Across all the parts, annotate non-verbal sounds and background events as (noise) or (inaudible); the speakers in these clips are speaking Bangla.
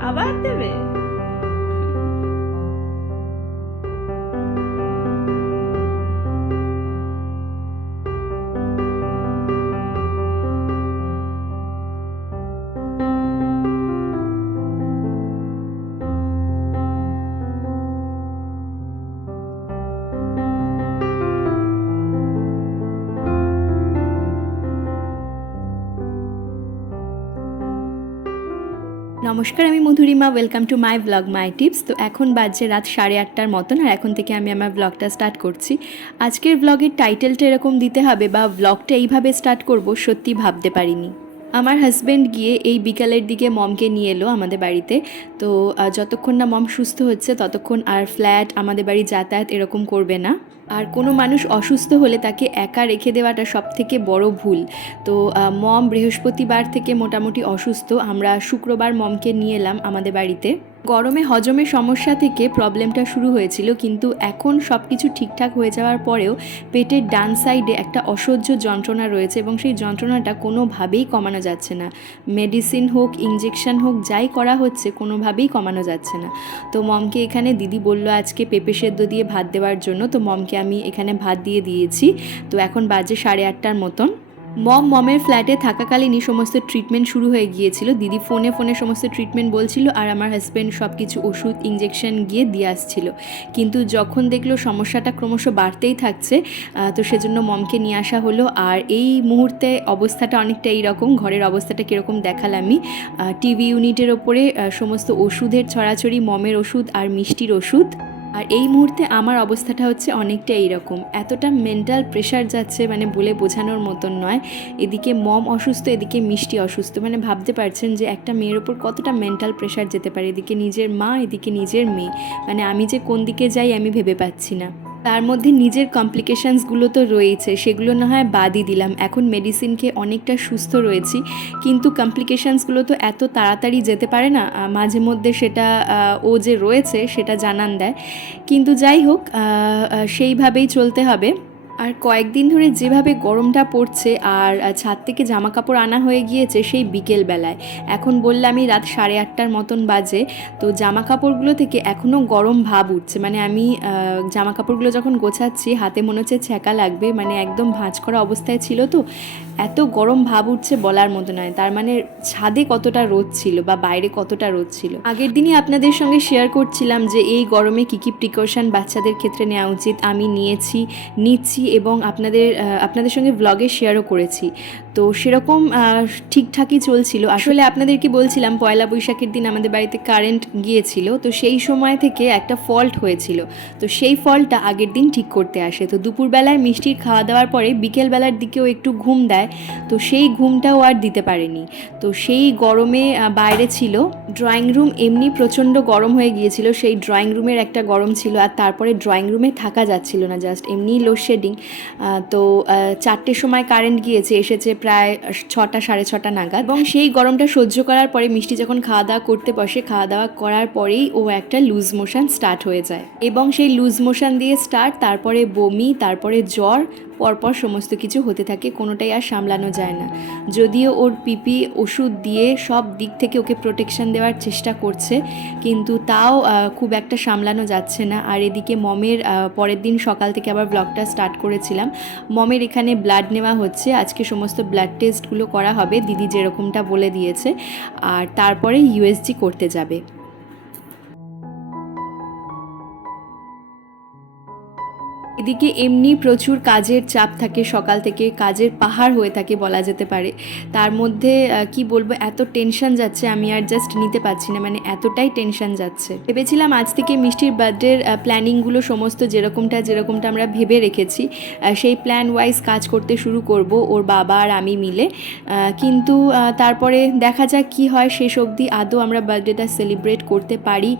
আবার দেবে নমস্কার, আমি Madhurima. Welcome to my blog my tips তো এখন বাজছে রাত সাড়ে আটটার মতন, আর এখন থেকে আমি আমার ব্লগটা স্টার্ট করছি। আজকের ব্লগের টাইটেলটা এরকম দিতে হবে বা ব্লগটা এইভাবে স্টার্ট করব, সত্যি ভাবতে পারিনি। আমার হাজব্যান্ড গিয়ে এই বিকালের দিকে মমকে নিয়ে এলো আমাদের বাড়িতে। তো যতক্ষণ না মম সুস্থ হচ্ছে, ততক্ষণ আর ফ্ল্যাট আমাদের বাড়ি যাতায়াত এরকম করবে না। আর কোনো মানুষ অসুস্থ হলে তাকে একা রেখে দেওয়াটা সব থেকে বড় ভুল। তো মম বৃহস্পতিবার থেকে মোটামুটি অসুস্থ। আমরা শুক্রবার মমকে নিয়ে এলাম আমাদের বাড়িতে। গরমে হজমের সমস্যা থেকে প্রবলেমটা শুরু হয়েছিল, কিন্তু এখন সব কিছু ঠিকঠাক হয়ে যাওয়ার পরেও পেটের ডান সাইডে একটা অসহ্য যন্ত্রণা রয়েছে এবং সেই যন্ত্রণাটা কোনোভাবেই কমানো যাচ্ছে না। মেডিসিন হোক ইঞ্জেকশন হোক, যাই করা হচ্ছে, কোনোভাবেই কমানো যাচ্ছে না। তো, মমকে এখানে দিদি বলল, আজকে পেঁপে সেদ্ধ দিয়ে ভাত দেওয়ার জন্য। তো, মমকে আমি এখানে ভাত দিয়ে দিয়েছি। তো এখন বাজে সাড়ে আটটার মতন। মম মমের ফ্ল্যাটে থাকাকালীনই সমস্ত ট্রিটমেন্ট শুরু হয়ে গিয়েছিল। দিদি ফোনে ফোনে সমস্ত ট্রিটমেন্ট বলছিল আর আমার হাজব্যান্ড সব কিছু ওষুধ ইঞ্জেকশন গিয়ে দিয়ে আসছিল। কিন্তু যখন দেখল সমস্যাটা ক্রমশ বাড়তেই থাকছে তো সেজন্য মমকে নিয়ে আসা হলো। আর এই মুহূর্তে অবস্থাটা অনেকটা এইরকম, ঘরের অবস্থাটা কীরকম দেখালামই টিভি ইউনিটের ওপরে সমস্ত ওষুধের ছড়াছড়ি, মমের ওষুধ আর মিষ্টির ওষুধ। আর এই মুহূর্তে আমার অবস্থাটা হচ্ছে অনেকটা এইরকম। এতটা মেন্টাল প্রেশার যাচ্ছে মানে বলে বোঝানোর মতন নয়। এদিকে মম অসুস্থ, এদিকে মিষ্টি অসুস্থ। মানে ভাবতে পারছেন যে একটা মেয়ের ওপর কতটা মেন্টাল প্রেশার যেতে পারে। এদিকে নিজের মা, এদিকে নিজের মেয়ে। মানে আমি যে কোন দিকে যাই আমি ভেবে পাচ্ছি না। তার মধ্যে নিজের কমপ্লিকেশানসগুলো তো রয়েছে, সেগুলো না হয় বাদই দিলাম। এখন মেডিসিন খেয়ে অনেকটা সুস্থ রয়েছি, কিন্তু কমপ্লিকেশানসগুলো তো এত তাড়াতাড়ি যেতে পারে না মাঝে মধ্যে সেটা ও যে রয়েছে সেটা জানান দেয়। কিন্তু যাই হোক সেইভাবেই চলতে হবে। আর কয়েকদিন ধরে যেভাবে গরমটা পড়ছে আর ছাদ থেকে জামা কাপড় আনা হয়ে গিয়েছে সেই বিকেল বেলায় এখন আমি রাত সাড়ে আটটার মতন বাজে, তো জামা কাপড়গুলো থেকে এখনও গরম ভাব উঠছে। মানে আমি জামা কাপড়গুলো যখন গোছাচ্ছি, হাতে মনে হচ্ছে ছ্যাঁকা লাগবে মানে একদম ভাঁজ করা অবস্থায় ছিল তো। এত গরম ভাব উঠছে বলার মতো নয়। তার মানে ছাদে কতটা রোদ ছিল বা বাইরে কতটা রোদ ছিল? আগের দিনই আপনাদের সঙ্গে শেয়ার করছিলাম যে এই গরমে কী কী প্রিকশন বাচ্চাদের ক্ষেত্রে নেওয়া উচিত। আমি নিয়েছি, নিচ্ছি এবং আপনাদের আপনাদের সঙ্গে ব্লগে শেয়ারও করেছি। তো সেরকম ঠিকঠাকই চলছিল। আসলে আপনাদেরকে বলছিলাম, পয়লা বৈশাখের দিন আমাদের বাড়িতে কারেন্ট গিয়েছিল। তো সেই সময় থেকে একটা ফল্ট হয়েছিল। তো সেই ফল্টটা আগের দিন ঠিক করতে আসে। তো দুপুরবেলায় মিষ্টির খাওয়া দাওয়ার পরে বিকেলবেলার দিকেও একটু ঘুম দেয়। তো সেই ঘুমটাও আর দিতে পারেনি। তো সেই গরমে বাইরে ছিল। ড্রয়িং রুম এমনি প্রচণ্ড গরম হয়ে গিয়েছিল। সেই ড্রয়িং রুমের একটা গরম ছিল আর তারপরে ড্রয়িং রুমে থাকা যাচ্ছিল না জাস্ট এমনি লোডশেডিং তো চারটের সময় কারেন্ট গিয়েছে এসেছে প্রায় ছটা সাড়ে ছটা নাগাদ। এবং সেই গরমটা সহ্য করার পরে মিষ্টি যখন খাওয়া দাওয়া করতে বসে খাওয়া দাওয়া করার পরেই ও একটা লুজ মোশন স্টার্ট হয়ে যায়। এবং সেই লুজ মোশন দিয়ে স্টার্ট তারপরে বমি তারপরে জ্বর পরপর সমস্ত কিছু হতে থাকে, কোনোটাই আর সামলানো যায় না। যদিও ওর পিপি ওষুধ দিয়ে সব দিক থেকে ওকে প্রোটেকশন দেওয়ার চেষ্টা করছে, কিন্তু তাও খুব একটা সামলানো যাচ্ছে না। আর এদিকে মমের পরের দিন সকাল থেকে আবার ব্লগটা স্টার্ট করেছিলাম। মমের এখানে ব্লাড নেওয়া হচ্ছে। আজকে সমস্ত ব্লাড টেস্টগুলো করা হবে। দিদি যেরকমটা বলে দিয়েছে। আর তারপরে ইউএসজি করতে যাবে। এদিকে এমনি প্রচুর কাজের চাপ থাকে, সকাল থেকে কাজের পাহাড় হয়ে থাকে বলা যেতে পারে। তার মধ্যে কি বলব, এত টেনশন যাচ্ছে, আমি আর জাস্ট নিতে পারছি না মানে এতটাই টেনশন যাচ্ছে। ভেবেছিলাম আজ থেকে মিষ্টির বার্থডের প্ল্যানিংগুলো সমস্ত যেরকমটা যেরকমটা আমরা ভেবে রেখেছি সেই প্ল্যান ওয়াইজ কাজ করতে শুরু করব, ওর বাবা আর আমি মিলে। কিন্তু তারপরে দেখা যাক কি হয়, শেষ অবধি আদৌ আমরা বার্থডেটা সেলিব্রেট করতে পারি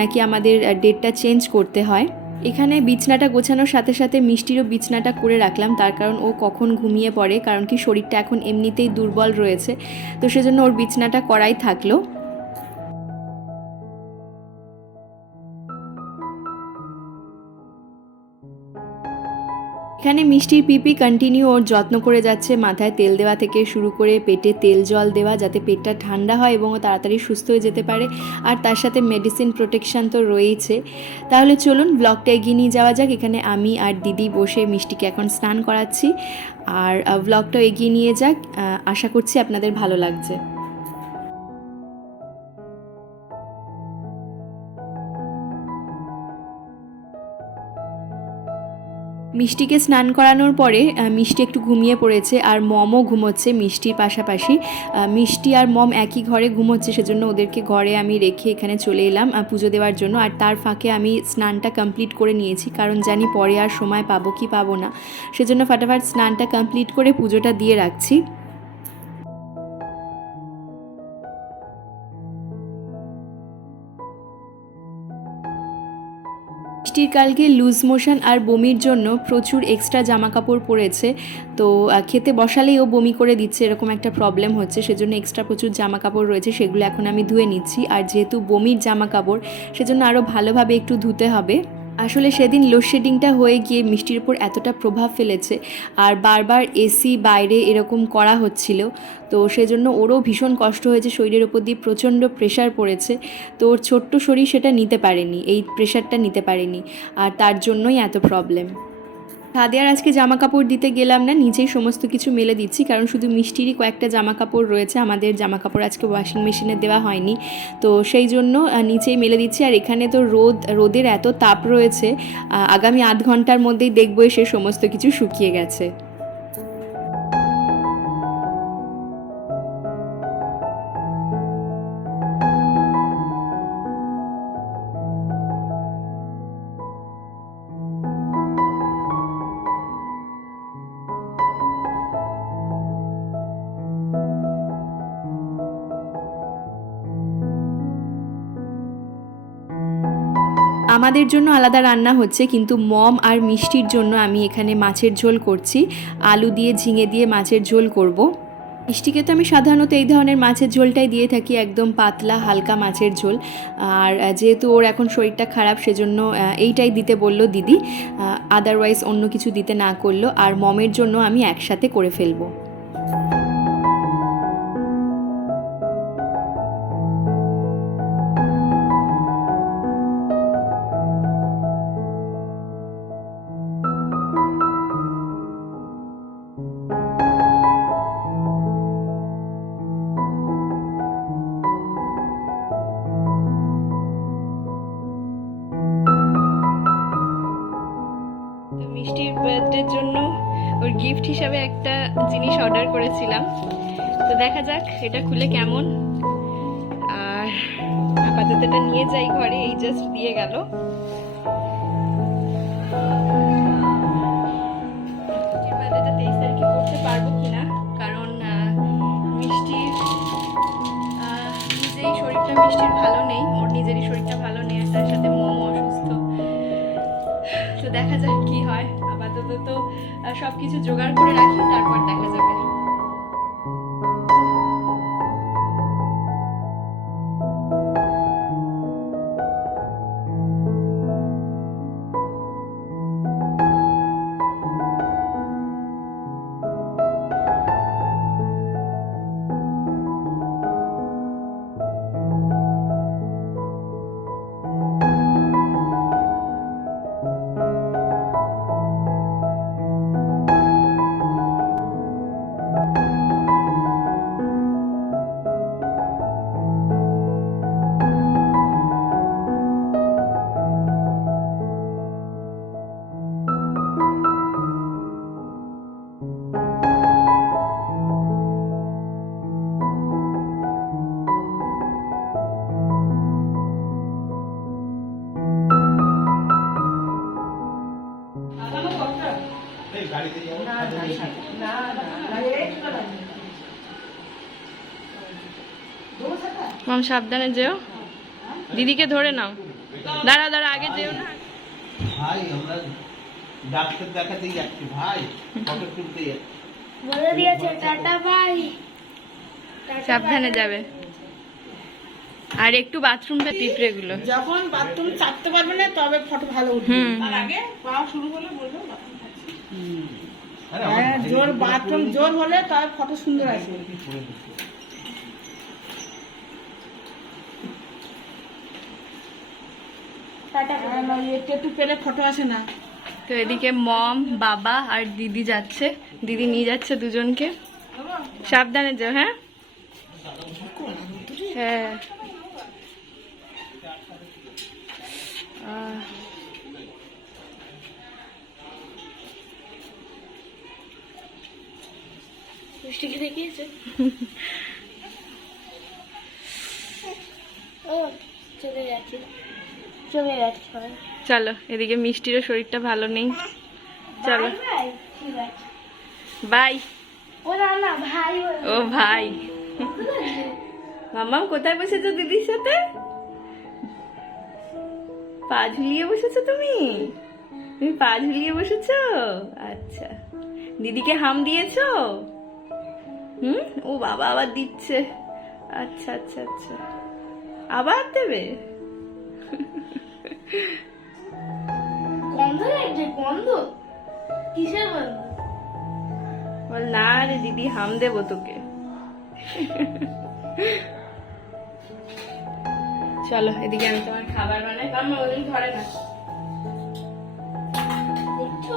নাকি আমাদের ডেটটা চেঞ্জ করতে হয়। এখানে বিছনাটা গোছানোর সাথে সাথে মিষ্টিরও বিছনাটা করে রাখলাম, তার কারণ ও কখন ঘুমিয়ে পড়ে, কারণ কি শরীরটা এখন এমনিতেই দুর্বল রয়েছে। তো সেজন্য ওর বিছনাটা করাই থাকল। এখানে মিষ্টির পিপি কন্টিনিউ ওর যত্ন করে যাচ্ছে, মাথায় তেল দেওয়া থেকে শুরু করে পেটে তেল জল দেওয়া যাতে পেটটা ঠান্ডা হয় এবং ও তাড়াতাড়ি সুস্থ হয়ে যেতে পারে। আর তার সাথে মেডিসিন প্রোটেকশন তো রয়েইছে। তাহলে চলুন ব্লগটা এগিয়ে নিয়ে যাওয়া যাক। এখানে আমি আর দিদি বসে মিষ্টিকে এখন স্নান করাচ্ছি। আর ব্লগটা এগিয়ে নিয়ে যাক। আশা করছি আপনাদের ভালো লাগছে। মিষ্টিকে স্নান করানোর পরে মিষ্টি একটু ঘুমিয়ে পড়েছে আর মমও ঘুমোচ্ছে মিষ্টির পাশাপাশি। মিষ্টি আর মম একই ঘরে ঘুমোচ্ছে, সেজন্য ওদেরকে ঘরে আমি রেখে এখানে চলে এলাম পুজো দেওয়ার জন্য। আর তার ফাঁকে আমি স্নানটা কমপ্লিট করে নিয়েছি, কারণ জানি পরে আর সময় পাবো কি পাবো না। সেজন্য ফাটাফাট স্নানটা কমপ্লিট করে পুজোটা দিয়ে রাখছি। মিষ্টির কালকে লুজ মোশন আর বমির জন্য প্রচুর এক্সট্রা জামা কাপড় পরেছে। তো খেতে বসালেই ও বমি করে দিচ্ছে, এরকম একটা প্রবলেম হচ্ছে। সেজন্য এক্সট্রা প্রচুর জামা কাপড় রয়েছে, সেগুলো এখন আমি ধুয়ে নিচ্ছি। আর যেহেতু বমির জামা কাপড় সেজন্য আরও ভালোভাবে একটু ধুতে হবে। আসলে সেদিন লোডশেডিংটা হয়ে গিয়ে মিষ্টির উপর এতটা প্রভাব ফেলেছে আর বারবার এসি বাইরে এরকম করা হচ্ছিল। তো সেজন্য ওরও ভীষণ কষ্ট হয়েছে, শরীরের ওপর দিয়ে প্রচণ্ড প্রেশার পড়েছে। তো ওর ছোট্ট শরীর সেটা নিতে পারেনি, এই প্রেশারটা নিতে পারেনি। আর তার জন্যই এত প্রবলেম আর আজকে জামা কাপড় দিতে গেলাম না, নিজেই সমস্ত কিছু মেলে দিচ্ছি, কারণ শুধু মিষ্টিরই কয়েকটা জামা কাপড় রয়েছে, আমাদের জামা কাপড় আজকে ওয়াশিং মেশিনে দেওয়া হয়নি। তো সেই জন্য নিচেই মেলে দিচ্ছি, আর এখানে তো রোদ, রোদের এত তাপ রয়েছে আগামী আধ ঘণ্টার মধ্যেই দেখব সে সমস্ত কিছু শুকিয়ে গেছে। আমাদের জন্য আলাদা রান্না হচ্ছে, কিন্তু মম আর মিষ্টির জন্য আমি এখানে মাছের ঝোল করছি। আলু দিয়ে, ঝিঙে দিয়ে মাছের ঝোল করব। মিষ্টিকে তো আমি সাধারণত এই ধরনের মাছের ঝোলটাই দিয়ে থাকি, একদম পাতলা, হালকা মাছের ঝোল। আর যেহেতু ওর এখন শরীরটা খারাপ, সেজন্য এইটাই দিতে বলল দিদি। আদারওয়াইজ অন্য কিছু দিতে না করল। আর মমের জন্য আমি একসাথে করে ফেলব। জিনিস অর্ডার করেছিলাম। তো দেখা যাক এটা খুলে কেমন। আর আপাতত এটা নিয়ে যাই ঘরে এই জাস্ট দিয়ে গেল। মিষ্টির birthday-টা 23 তারিখে করতে পারব কিনা? কারণ মিষ্টির আহ, শরীরটা মিষ্টির ভালো নেই নিজেরই শরীরটা ভালো নেই তার সাথে মম অসুস্থ। তো দেখা যাক কি হয়। তো সব কিছু জোগাড় করে রাখি তারপর দেখা যাবে। সাবধানে যেও। দিদিকে ধরে নাও। দাঁড়া দাঁড়া আগে যেও না। ভাই আমরা ডাক্তার দেখাতেই যাচ্ছি ভাই। ফটো তুলতে যাচ্ছি। বলে দিয়েছে টাটা বাই সাবধানে যাবে। আর একটু বাথরুমটা পিঁপড়ে গুলো যখন বাথরুম চাপতে পারবে না তবে ফটো ভালো উঠবে। হুম। আর আগে শুরু করলে বলবে বাথরুম থাকছে। আরে আমার হ্যাঁ জোর বাথরুম জোর হলে তবে ফটো সুন্দর দিচ্ছে। আসে এগুলো কি করে দিচ্ছে? টাটা আর না, একটু একটু পেলে ফটো আসে না তো এদিকে মম বাবা আর দিদি যাচ্ছে। দিদি নিয়ে যাচ্ছে দুজনকে। সাবধানে যাও হ্যাঁ? হ্যাঁ। মিষ্টিকে দেখিয়েছে। (laughs) ও চলে যাচ্ছে। চলে যাচ্ছে চলো এদিকে মিষ্টিরও শরীরটা ভালো নেই। চলো। বাই ও না ভাই। ও ভাই। মামাম কোথায় বসেছো দিদির সাথে? পা ঝুলিয়ে বসেছো তুমি? তুমি পা ঝুলিয়ে বসেছো? আচ্ছা। দিদিকে হাম দিয়েছ? হুম? ও বাবা আবার দিচ্ছে। আচ্ছা আচ্ছা আচ্ছা। আবার দেবে? গন্ধ লাগছে গন্ধ? কিসের গন্ধ? বল না রে দিদি হাম দেবো তোকে। চলো এদিকে আমি তোমার খাবার বানাই। কারণ ওদিন ধরে না। দেখছ?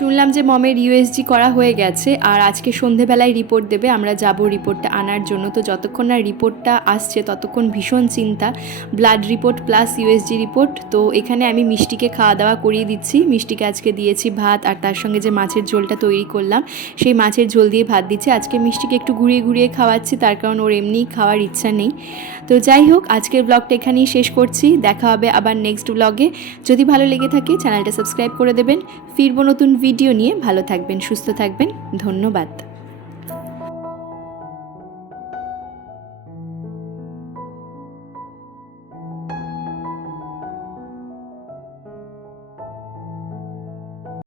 শুনলাম যে মমের ইউএসজি করা হয়ে গেছে, আর আজকে সন্ধেবেলায় রিপোর্ট দেবে, আমরা যাব রিপোর্টটা আনার জন্য। তো যতক্ষণ না রিপোর্টটা আসছে, ততক্ষণ ভীষণ চিন্তা। Blood report plus USG report তো এখানে আমি মিষ্টিকে খাওয়া দাওয়া করিয়ে দিচ্ছি। মিষ্টিকে আজকে দিয়েছি ভাত, আর তার সঙ্গে যে মাছের ঝোলটা তৈরি করলাম, সেই মাছের ঝোল দিয়ে ভাত দিচ্ছি। আজকে মিষ্টিকে একটু ঘুরিয়ে ঘুরিয়ে খাওয়াচ্ছি, তার কারণ ওর এমনিই খাওয়ার ইচ্ছা নেই। তো যাই হোক, আজকের ব্লগটা এখানেই শেষ করছি। দেখা হবে আবার নেক্সট ব্লগে যদি ভালো লেগে থাকে চ্যানেলটা সাবস্ক্রাইব করে দেবেন। ফিরবো নতুন ভিডিও নিয়ে ভালো থাকবেন সুস্থ থাকবেন। ধন্যবাদ।